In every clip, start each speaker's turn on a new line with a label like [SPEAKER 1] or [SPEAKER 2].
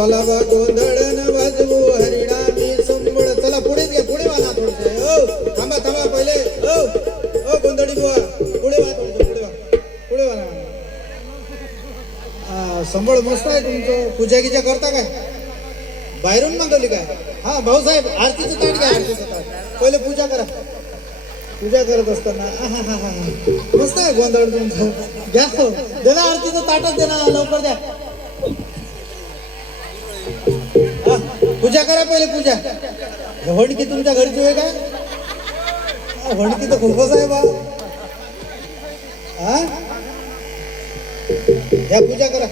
[SPEAKER 1] बोला बा गोंधळन वाजवू हरिणामी संबळ. चला पुढेच घ्या पुढे वाला थोडसे. हो थांबा थांबा पहिले. हो हो गोंधळी बुवा. पुढे वा थोडसे पुढे वा पुढे वा संबळ मस्त आहे तुमचं. पूजा गिजा करता काय? बाहेरून मागवली काय? हा भाऊसाहेब आरतीचं ताट घ्या आरतीचं ताट. पहिले पूजा करा. पूजा करत असताना मस्त आहे गोंधळ तुमचं. घ्या हो. दे आरतीचं ताटच दे ना लवकर द्या. पूजा करा पहिले पूजा. होणकी तुमच्या घरची आहे का? हा, तर खूपच आहे बा. हा? पूजा करा.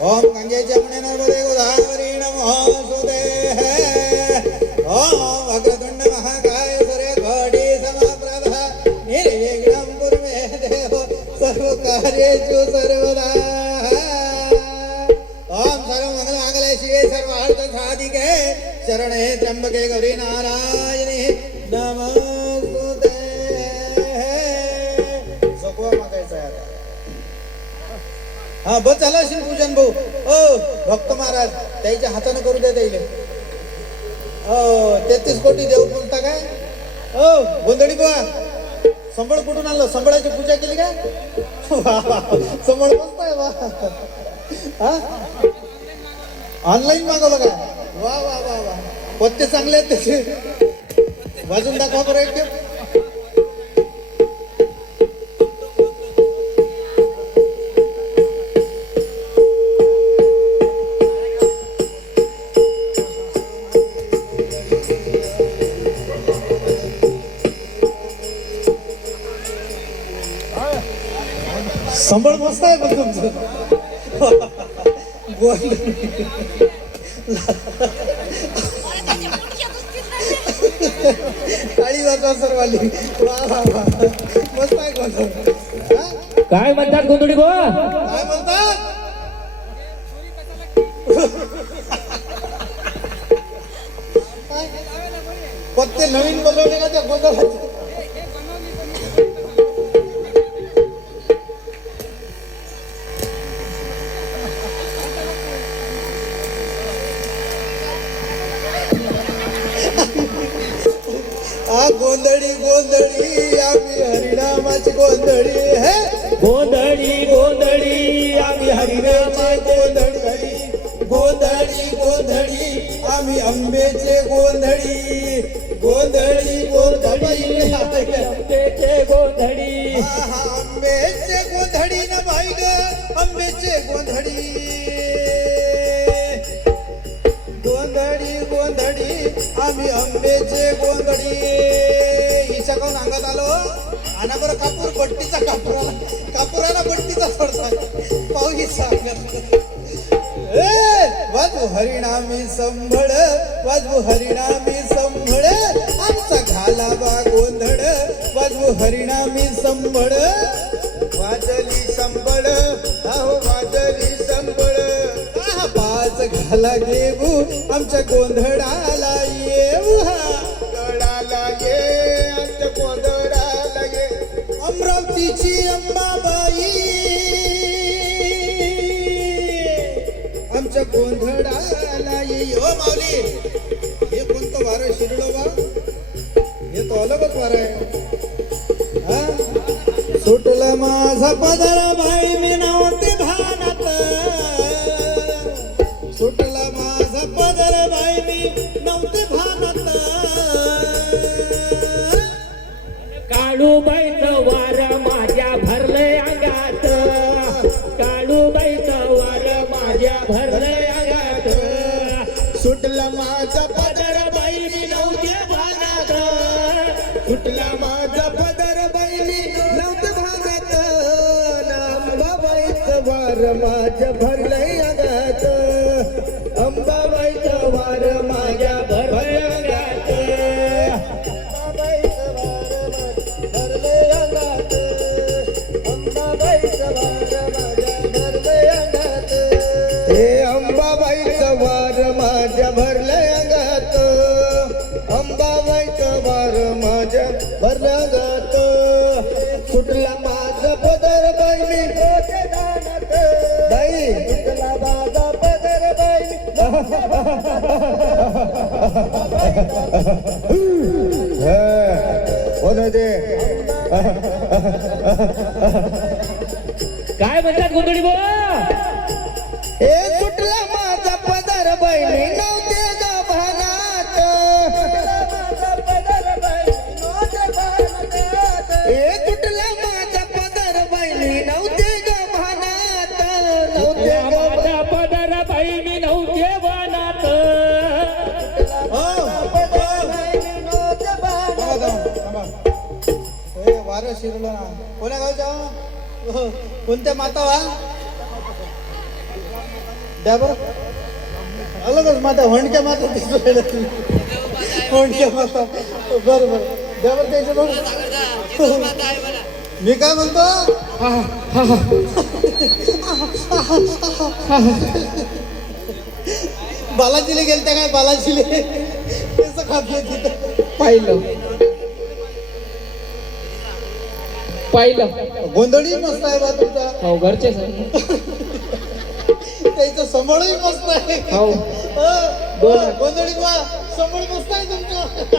[SPEAKER 1] ओम गंगे म्हणे नर्मदे गोदावरी नमो येशू सर्वदा. ओम सर्व मंगल मंगल शिवे सर्व अर्थ साधिके शरणे त्र्यंबके गौरी नारायणे नमोस्तुते जोगवा मागायचा आता हा बस झालं असेल पूजन भाऊ. ओ भक्त महाराज त्याच्या हाताने करू दे त्याला हो तेहतीस कोटी देव बोलता काय? हो गोंधळी बुवा. संबळ कुठून आणलं? संबळाची पूजा केली का समोर वा, मस्त आहे वा हा? ऑनलाईन मागवलं काय वा वा वा वा. पत्ते चांगले आहेत त्याचे. वाजून दाखवा बरं एक. मस्त आहे पण तुमचं गोंधळ काळी वाचा सर्वाली वा वा वा मस्त आहे गोंधळ
[SPEAKER 2] काय म्हणतात गोंधळी गो
[SPEAKER 1] काय म्हणतात पत्ते नवीन बनवले का त्या गोंधळाचे? आ गोंधळी गोंधळी आम्ही हरिनामाची गोंधळी हे?
[SPEAKER 2] गोंधळी गोंधळी आम्ही हरिनामा
[SPEAKER 1] गोंधळी. गोंधळी गोंधळी आम्ही आंबेचे गोंधळी. गोंधळी गोंधळी
[SPEAKER 2] आंबेचे गोंधळी.
[SPEAKER 1] आहा, आंबेचे गोंधळी न बाई ग आंबेचे गोंधळी गोंधळी. आम्ही आंबेचे गोंधळी. हिच्या कोण अंगात आलो. आणि बरं कापूर बट्टीचा कापुराला कापुराला बट्टीचा सोडता. पाहू हिचा अंगात वाजू हरिणामी संभळ. वाजू हरिणामी संभळ. आमचा घाला बा गोंधळ. वाजू हरिणामी संभळ. वाजली संबळ अहो वाजली संबळ पाच घाला घेऊ आमच्या गोंधळाला तिची अंबाबाई. आमच्या गोंधळाला ये ओ माऊली. हे कोणतं वार आहे शिरडो बा हे तो अलगच वार आहे. सुटला माझा पदरा
[SPEAKER 2] भाई वार माझ्या भरलंय
[SPEAKER 1] अंबाबाईचा वार माझ्या भरलंय अंगात. माझ्या माझ्या भरलं सुटला ええ、おんで、वारं कोण्या गावच्या कोणत्या माता वा? द्या बर. अलगच माता होंडक्या माता दिसू तुम्ही. होंडक्या माता. बर बर. द्या बर त्याच्या बरोबर मी काय म्हणतो? बालाजीले गेलत्या काय? बालाजीले. कसं खात तिथं.
[SPEAKER 2] पाहिलं. पाहिलं.
[SPEAKER 1] गोंधळी मस्त आहे बा तुमचा.
[SPEAKER 2] हो घरचे
[SPEAKER 1] त्याचं समोरही मस्त आहे.
[SPEAKER 2] हो.
[SPEAKER 1] हो. गोंधळी बा. समोर मस्त आहे तुमचं.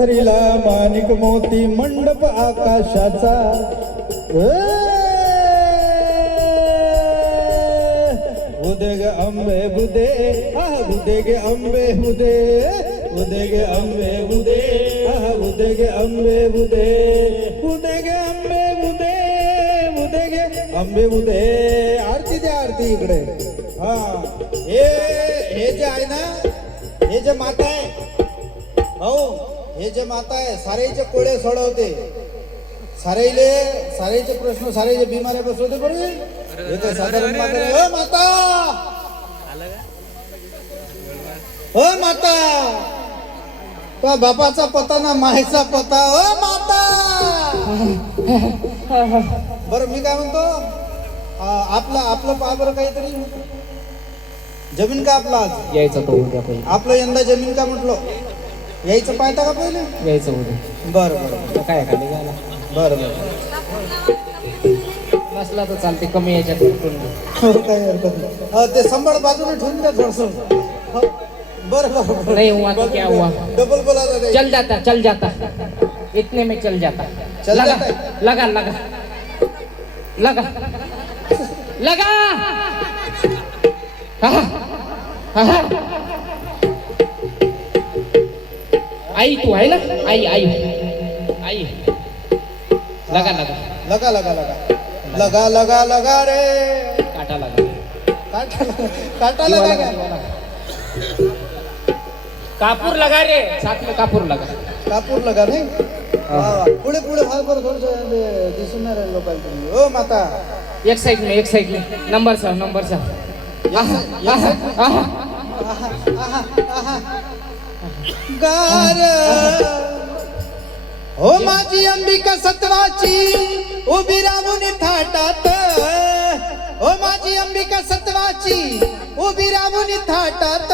[SPEAKER 1] चौक माणिक मोती मंडप आकाशाचा. उदेग ग अंबे बुदे आह बुदे गे अंबे बुदे उदेग गे अंबे बुदे आह उदेग गे अंबे बुदे उदेग गे अंबे बुदे उदेग गे अंबे बुदे. आरती द्या आरती इकडे. हा हे हे जे आहे ना हे जे माता आहे हो. हे जे माता आहे सारेचे कोळे सोडवते. सारेले सारेचे प्रश्न सारेचे बिमाऱ्या बसवते बरोबर हे काय साधारण माता. हो माता! हो माता! तो बापाचा पता ना मायचा पता. हो माता! बरं मी काय म्हणतो? आपलं आपलं पहा बरं काहीतरी जमीन का आपला आज?
[SPEAKER 2] यायचं
[SPEAKER 1] आपलं यंदा जमीन का म्हटलं? यायचं पाहता का पहिले?
[SPEAKER 2] यायचं उद्या.
[SPEAKER 1] बरं बरं
[SPEAKER 2] काय खाली गेला
[SPEAKER 1] बरं बरं.
[SPEAKER 2] नसला तर चालते कमी याच्यात उठून घे.
[SPEAKER 1] हो, काही हरकत नाही. अ, ते संबळ बाजूने ठेवून द्या थोडस. बरं बरं
[SPEAKER 2] नहीं हुआ तो क्या हुआ?
[SPEAKER 1] डबल बोलायला नाही.
[SPEAKER 2] चल जाता चल जाता. इतने में चल जाता.
[SPEAKER 1] चल
[SPEAKER 2] लगा
[SPEAKER 1] जाता.
[SPEAKER 2] लगा लगा. लगा. लगा. आहा, आहा. आई तू आहे ना आई आई आई लगा लगा
[SPEAKER 1] लगा लगा लगा लगा लगा लगा रे
[SPEAKER 2] काटा लगा
[SPEAKER 1] काटा काटा लगा
[SPEAKER 2] लगा,
[SPEAKER 1] का?
[SPEAKER 2] दिवा लगा. कापूर लगा रे साथ में कापूर लगा
[SPEAKER 1] कापूर लगा नाही. पुढे पुढे फार बरं थोडस दिसून नाही राहिलं तुम्ही ओ माता
[SPEAKER 2] एक साइड में एक साइड में नंबर सर नंबर सर आहा, आहा, आहा.
[SPEAKER 1] गार। हो माझी अंबिका सत्वाची उभी राहून थाटात. हो माझी अंबिका सत्वाची उभी राहून थाटात.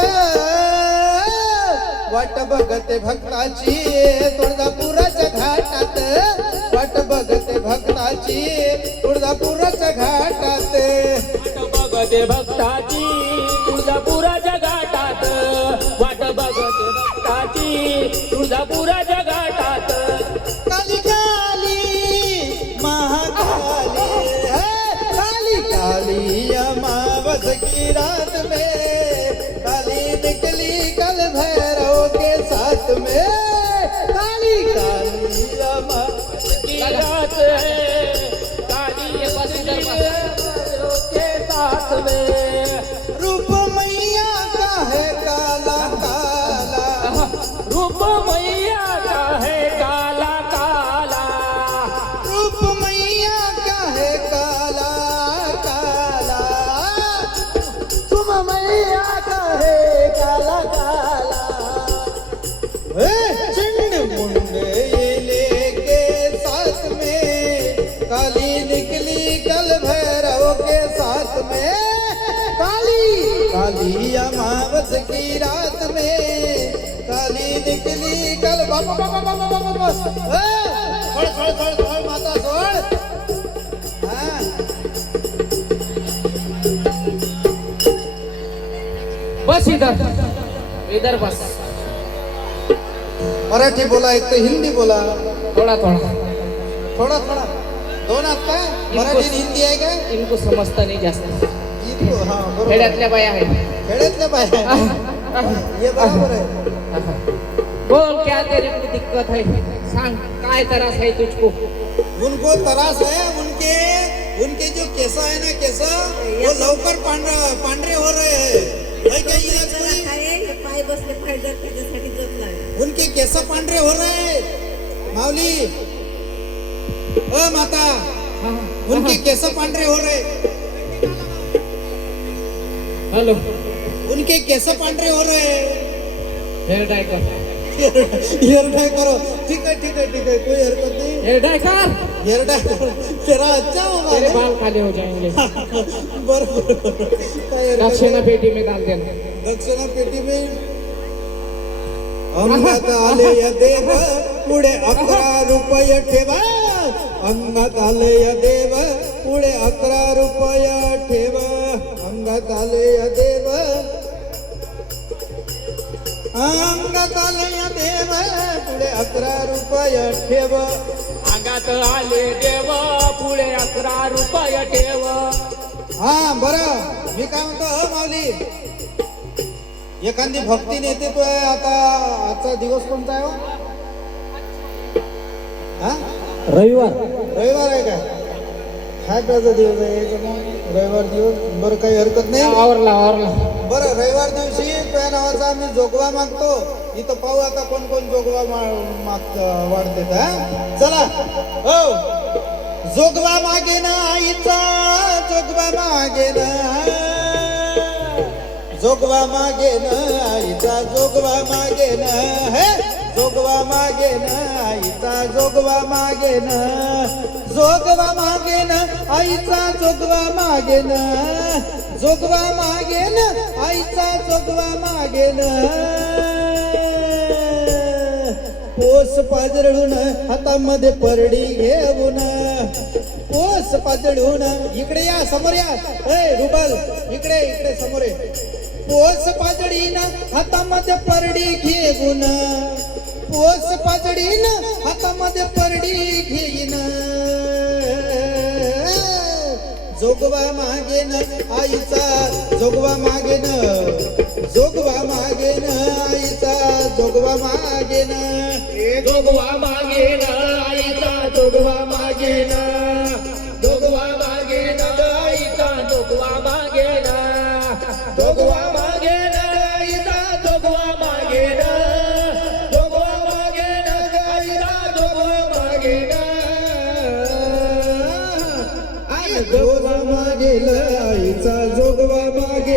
[SPEAKER 1] वाट बघते भक्ताची तुळजापुराच्या घाटात. वाट बघते भक्ताची तुळजापुराच्या घाटात.
[SPEAKER 2] वाट बघते भक्ताची
[SPEAKER 1] की रात में काली अमावस की रात में काली निकली कल माता सोड
[SPEAKER 2] बस इधर इधर बस।
[SPEAKER 1] मराठी बोला एक तर हिंदी बोला।
[SPEAKER 2] थोड़ा थोड़ा।
[SPEAKER 1] थोडा थोडा। दोन काय मराठी हिंदी आहे काय
[SPEAKER 2] इनको समजता नहीं जास्त। खेड्यातल्या बाया आहेत.
[SPEAKER 1] खेड्यातल्या बाया हे बरोबर आहे.
[SPEAKER 2] बोल क्या तेरे को दिक्कत है? सांग काय त्रास है तुझको?
[SPEAKER 1] उनको तरास है उनके उनके जो केस है ना केस वो लवकर पांढरे पांढरे हो रहे हैं। है क्या इलाज कोई?
[SPEAKER 3] पाय बसले पाहिजे त्याच्यासाठी जपला
[SPEAKER 1] उनके केस पांढरे हो रहे हैं। माऊली। ओ माता उनके केस पांढरे हो रहे
[SPEAKER 2] हेलो।
[SPEAKER 1] उनके कैसे पांढरे हो रहे हैं?
[SPEAKER 2] हेयर डाय कर।
[SPEAKER 1] हेयर डाई करो। ठीक है ठीक है ठीक है कोई हरकत नहीं।
[SPEAKER 2] हेयर डाय कर।
[SPEAKER 1] हेयर डाई करो। तेरा अच्छा होगा
[SPEAKER 2] तेरे बाल काले हो जाएँगे।
[SPEAKER 1] बरोबर
[SPEAKER 2] दक्षिणा पेटी में डाल देना।
[SPEAKER 1] दक्षिणा पेटी में? अंगात आले या देव पुढे अकरा रुपये ठेवा अंगात आले या देव पुढे अकरा रुपये ठेवा अंगात आले या देव अंगात आले या देव पुढे अकरा रुपये ठेव
[SPEAKER 2] अंगात आले देव पुढे अकरा रुपये ठेव
[SPEAKER 1] हा बरं मी काय म्हणतो अ माऊली एखादी भक्ती नेते तो आहे आता आजचा दिवस कोणता आहे
[SPEAKER 2] रविवार
[SPEAKER 1] रविवार आहे का काय त्याचा दिवस आहे? याचा मग रविवार दिवस? बरं काही हरकत नाही?
[SPEAKER 2] आवरला आवरला.
[SPEAKER 1] बरं रविवार दिवशी तुझ्या नावाचा आम्ही जोगवा मागतो. इथं पाहू आता कोण कोण जोगवा मा- मागत वाढते हा? चला. हो. जोगवा मागे ना आईचा जोगवा मागे ना जोगवा मागे ना आईचा जोगवा मागे ना हे? जोगवा मागे ना आईचा जोगवा मागे ना जोगवा मागे ना आईचा जोगवा मागे ना जोगवा मागे ना आईचा जोगवा मागे ना. पोस पाजळून हातामध्ये परडी घेऊन पोस पाजळून इकडे या समोर या. ए रुबल इकडे इकडे समोर ये. पोस पाजडीन हातामध्ये परडी घेऊन. पोस पाजडीन हातामध्ये परडी घेईन. जोगवा मागेन आईचा जोगवा मागेन जोगवा मागेन आईचा जोगवा मागेन.
[SPEAKER 2] जोगवा मागे ना आईचा जोगवा मागे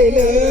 [SPEAKER 1] मागेल जोगवा